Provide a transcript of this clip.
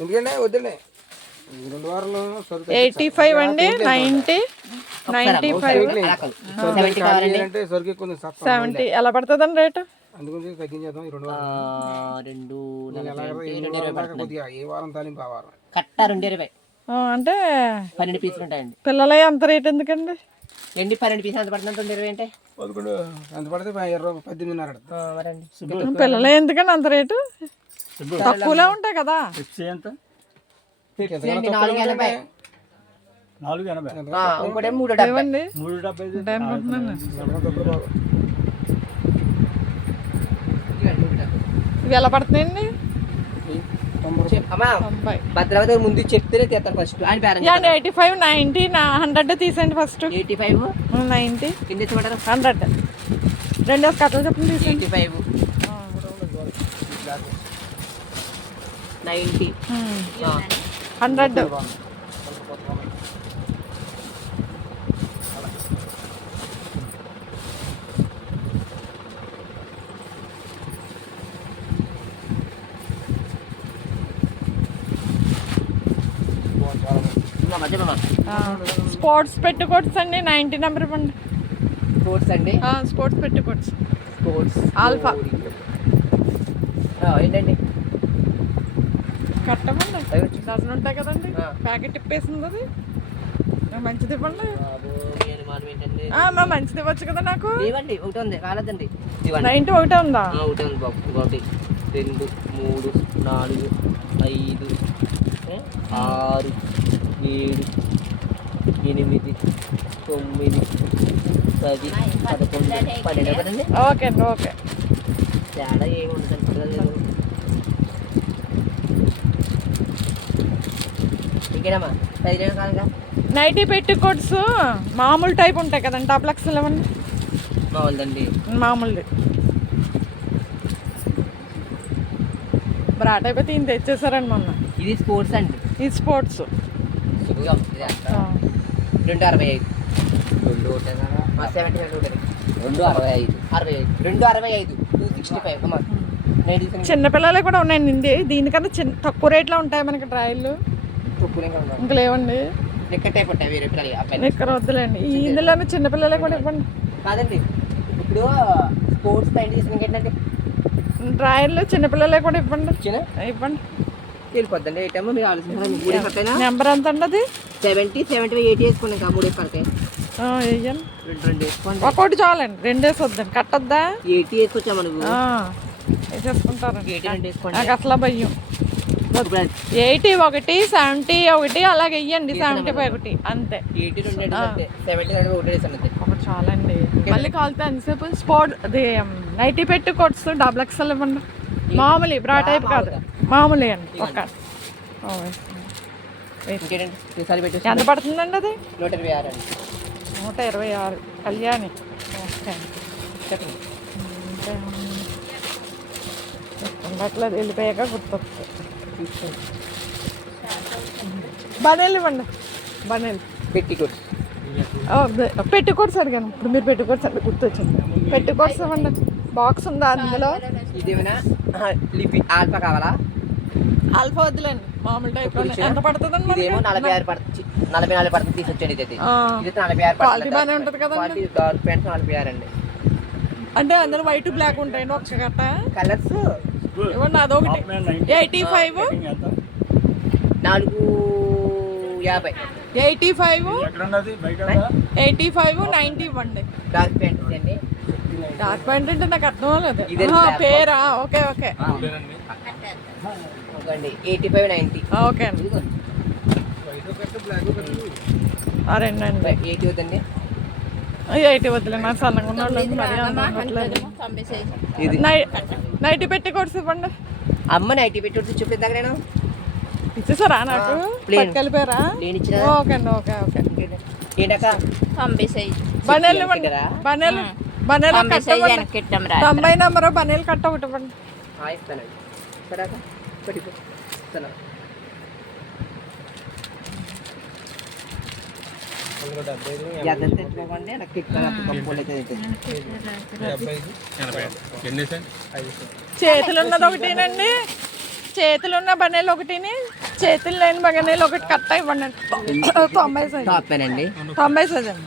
ఎందుకంటే వద్దండి 2 వారాలు 85 అండి 90 95 అంటే సరుకు ఎక్కువ 70 ఎలా పడుతుందండి రేటు? అందుగురించి తగ్గించేద్దాం. ఈ 2 వారాలు కొద్దిగా ఏ వారం తాలింపు ఆ వారం కట్ట 220 అంటే 12 పీసులు ఉంటాయండి. పిల్లలే అంత రేట్ ఎందుకండి? ఎండి 12 పీసులు ఎంత పడుతుంది? 220 అంటే 11 ఎంత పడితే 18.5 పిల్లలే ఎందుకండి అంత రేటు? తక్కువలో ఉంటాయి కదా. ఇంకోటి 370 ఇవ్వండి ఇవి ఎలా పడుతున్నాయండి? భద్రావతి ముందు చెప్తేనే తీస్తాను ఫస్ట్. 85 90 100 తీసేయండి ఫస్ట్. 85 90 కింద 100 రెండు కట్టలు చెప్పండి తీసేయండి. 85 90 100 స్పోర్ట్స్ పెట్టుకోట్స్ అండి 90 నెంబర్ ఇవ్వండి. స్పోర్ట్స్ అండి స్పోర్ట్స్ పెట్టుకోట్స్ స్పోర్ట్స్ ఆల్ఫా ఏంటండి కట్టమండి. డజన్ ఉంటాయి కదండి. ప్యాకెట్ ఇప్పేసింది అది మంచిది ఇవ్వండి. మంచిది ఇవ్వచ్చు కదా నాకు. ఇవ్వండి ఒకటి ఉంది కాలేదండి. 90 ఒకటే ఉందా? ఒకటే ఉంది బాబు. 1 2 3 4 5 6 7 8 9 10 11 12 కదండి. ఓకే అండి ఓకే. తేడా ఏముంటుంది ఇంకేనమ్మా 10 కాదుగా. నైటీ పెట్టుకోట్స్ మామూలు టైప్ ఉంటాయి కదండి. టాప్ లక్స్ ఇవ్వండి. బాగుందండి మామూలుది బ్రా టైప్ అయితే ఇంత తెచ్చేసారండి మొన్న. ఇది స్పోర్ట్స్ అండి. ఇది స్పోర్ట్స్ 265 265 చిన్నపిల్లలే కూడా ఉన్నాయండి. దీనికన్నా తక్కువ రేట్లో ఉంటాయి మనకి డ్రాయర్లు. ఇంకా లేవండి. నిక్కర వద్దులేండి. ఇందులోనే చిన్నపిల్లలే కూడా ఇవ్వండి. కాదండి ఇప్పుడు స్పోర్ట్స్ ప్యాంట్ తీసుకుంటే డ్రాయర్లు చిన్నపిల్లలే కూడా ఇవ్వండి. ఇవ్వండి వెళ్ళిపోద్దండి. ఏ టైం మీరు ఆలోచించాలి. నెంబర్ ఎంత అండి అది? 70 70 80 వేసుకోండి. ఇంకా 3 వేసుకోవాలి. వేయండి. 2 వేసుకోండి. ఒకటి చాలండి. 2 వేసి వద్దండి. కట్టొద్దా? 80 వేసుకొచ్చా మనకు వేసేసుకుంటారు. 82 వేసుకోండి. నాకు అసలు భయం. 80 ఒకటి 70 ఒకటి అలాగే వెయ్యండి. 75 ఒకటి అంతే. 82 ఒకటి చాలండి. మళ్ళీ కాలితే అంతసేపు స్పోర్ట్ అది నైటీ పెట్టి కొట్స్ డబుల్ ఎక్స్ఎల్ ఇవ్వండి. మామూలు బ్రా టైప్ కాదు మామూలు అండి. ఒక ఎంత పడుతుందండి అది? 126 కళ్యాణి. ఓకే అట్లా వెళ్ళిపోయాక గుర్తొస్తుంది. బనేలు ఇవ్వండి. బనేలు పెట్టుకోట్స్ అడిగాను. ఇప్పుడు మీరు పెట్టుకోట్స్ అంటే గుర్తొచ్చింది. పెట్టుకోట్స్ ఇవ్వండి. బాక్స్ ఉందా అందులో? ఆల్ఫా కావాలా? ఆల్ఫా వద్దులేండి. మామూలు టైప్ ఎంత పడుతుందండి? 44 పడుతుంది. తీసుకొచ్చండి. ఇది 46 క్వాలిటీ బాగానే ఉంటుంది కదండి. 46 అండి. అంటే అందులో వైట్ బ్లాక్ ఉంటాయండి. ఒక గట్ట కలర్స్ ఇవ్వండి. అదొకటి 85 85 90 ఇవ్వండి. డార్క్ ప్యాంట్ అండి. డార్క్ ప్యాంట్ అంటే నాకు అర్థం అవ్వలేదు. పేరా? ఓకే ఓకే 85 90 ఓకే అండి. రెండు అండి. 80 వద్దండి. 80 వద్దులే. నాకు సన్నగా ఉన్న వాళ్ళు మరీ అందట్లేదు. నైటీ పెట్టి కొట్స్ ఇవ్వండి. అమ్మ నైటీ పెట్టి చూపిద్దాక నేను ఇచ్చేసారా? నాకు కలిపారా? ఓకే అండి ఓకే ఓకే. బనేలు ఇవ్వండి. బనేలు 90 నెంబరు బనేలు కట్ట ఒకటి ఇవ్వండి. చేతులు ఉన్నది ఒకటేనండి. చేతులు ఉన్న బనేలు ఒకటిని చేతులు లేని బనేలు ఒకటి కట్ట ఇవ్వండి 90 సైజ్ టాప్ అండి 90 సైజ్ అండి